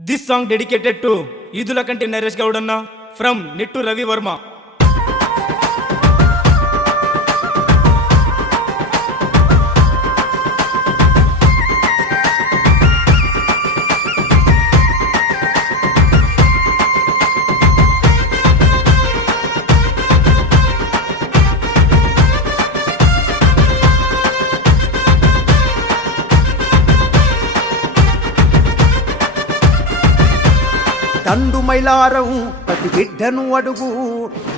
This song dedicated to Idulakanti Naresh Gowdanna from Nittu Ravi Verma. దండు మైలారం ప్రతి బిడ్డను అడుగు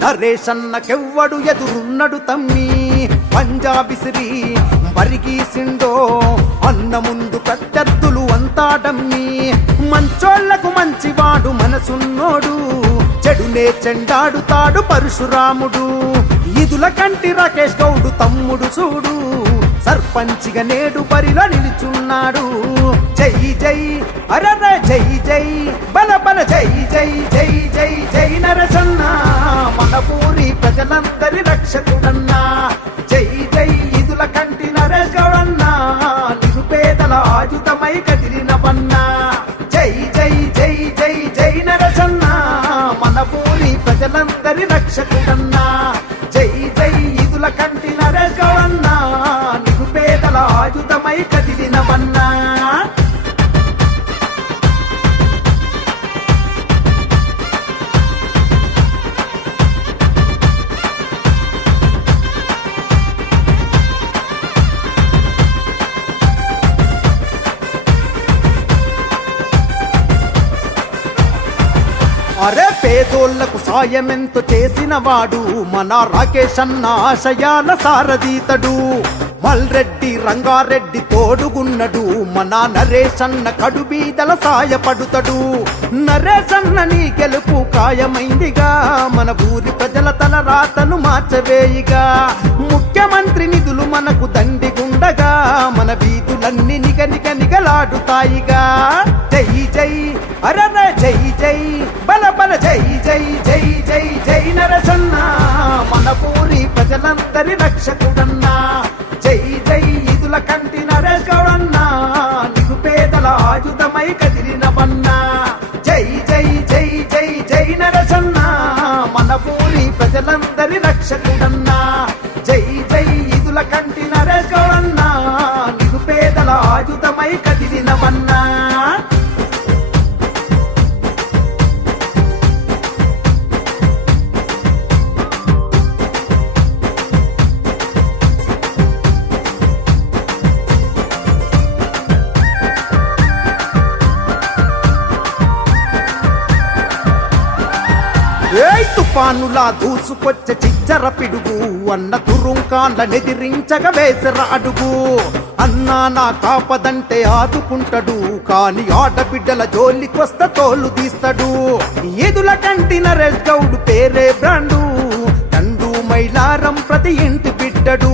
నరేషన్నకెవ్వడు ఎదురున్నడు తమ్మి పంజాబిసిరి బరిగీసిండో అన్న ముందు ప్రత్యర్థులు అంతా డమ్మి మంచోళ్లకు మంచివాడు మనసున్నోడు చెడునే చెండాడుతాడు పరశురాముడు ఇదులకంటి రాకేష్ గౌడు తమ్ముడు చూడు సర్పంచిగా నేడు బరిలో నిలుచున్నాడు జై జై అరర జై జై బల బల జై జై జై జై జై నరసన్న మన ఊరి ప్రజలందరి రక్షకుడన్నా జై జై ఇదులకంటి నరేష్ గౌడన్నా నిరుపేదల ఆయుధమై కదిలినవన్నా జై జై జై జై జై నరసన్న మన ఊరి ప్రజలందరి రక్షకుడన్నా జై జై ఇదులకంటి నరేష్ గౌడన్నా నిరుపేదల ఆయుధమై కదిలినవన్నా అరే పేదోళ్లకు సాయమెంతో చేసిన వాడు మన రాకేష్ అన్న ఆశయాల సారథీతడు మల్రెడ్డి రంగారెడ్డి తోడుగున్నడు మన నరేష్ అన్న కడుబీదల సాయపడుతడు నరేష్ అన్న నీ గెలుపు ఖాయమైందిగా మన ఊరి ప్రజల తల రాతను మార్చవేయిగా ముఖ్యమంత్రి నిధులు మనకు దండిగుండగా మన వీధులన్నీ నిగలాడుతాయిగా జై జై అరర జై జై బల బల జై జై జై జై జై నరసన్న మన ఊరి ప్రజలందరి రక్షకుడన్నా జై జై ఇదులకంటి నరేష్ గౌడన్నా నిరుపేదల ఆయుధమై కదిలినవన్నా జై జై జై జై జై నరసన్న మన ఊరి ప్రజలందరి రక్షకుడన్నా జై జై ఇదులకంటి నరేష్ గౌడన్నా నిరుపేదల ఆయుధమై కదిలినవన్నా తుఫానులా దూసుకొచ్చే చిచ్చర పిడుగు అన్న తురుంకాండ్ల నెదిరించగా వేసర అడుగు అన్నా నా కాపదంటే ఆదుకుంటాడు కాని ఆడబిడ్డల జోలికొస్త తోలు తీస్తాడు ఎదులకంటి నరేష్ గౌడు పేరే బ్రాండు దండు మైలారం ప్రతి ఇంటి బిడ్డడు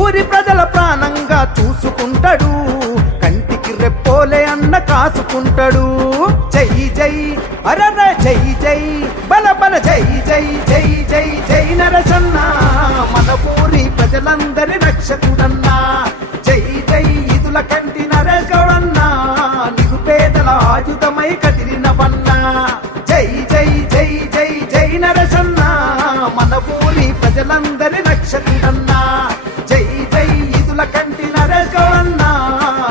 ఊరి ప్రజల ప్రాణంగా చూసుకుంటాడు కంటికి రెప్పోలే అన్న కాసుకుంటాడు జై జై అరర జై జై బల బల జై జై జై జై జై నరసన్న మన ఊరి ప్రజలందరి రక్షకుడన్నా జై జై ఇదులకంటి నరేష్ గౌడన్నా నిరుపేదల ఆయుధమై కదిలినవన్నా జై జై జై జై జై నరసన్న మన ఊరి ప్రజలందరి రక్షకుడన్నా జై జై ఇదులకంటి నరేష్ గౌడన్నా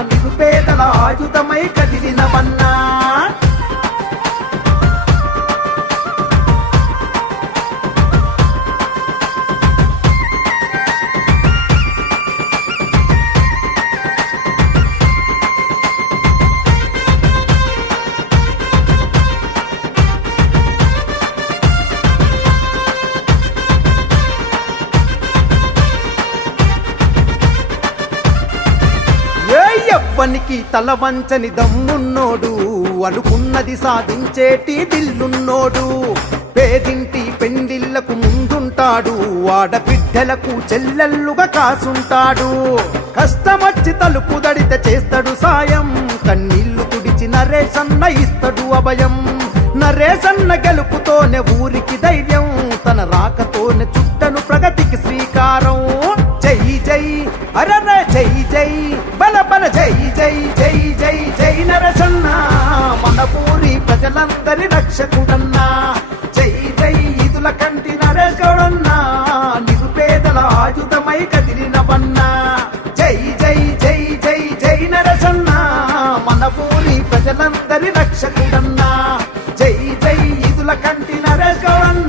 నిరుపేదల ఆయుధమై కదిలినవన్నా ఎవ్వనికి తల వంచని దమ్మున్నోడు అనుకున్నది సాధించేటి దిల్లున్నోడు పేదింటి పెండిళ్లకు ముందుంటాడు ఆడబిడ్డలకు చెల్లెల్లుగా కాసుంటాడు కష్టమొచ్చి తలుపు దడితే చేస్తాడు సాయం కన్నీళ్లు తుడిచి నరేషన్న ఇస్తాడు అభయం నరేషన్న గెలుపుతోనే ఊరికి ధైర్యం తన రాకతోనే చుట్టను ప్రగతికి శ్రీకారం జై జై అరర జై జై బల బల జై జై జై జై జై నరసన్న మన ప్రజలందరి రక్షకుడన్నా. జై జై ఇదుల కంటి నరేష్ గౌడన్నా, నిరుపేదల ఆయుధమై కదిలినవన్నా. జై జై జై జై జై నరసన్నా, మన ఊరి ప్రజలందరి రక్షకుడన్నా. జై జై ఇదుల కంటి నరేష్ గౌడన్నా.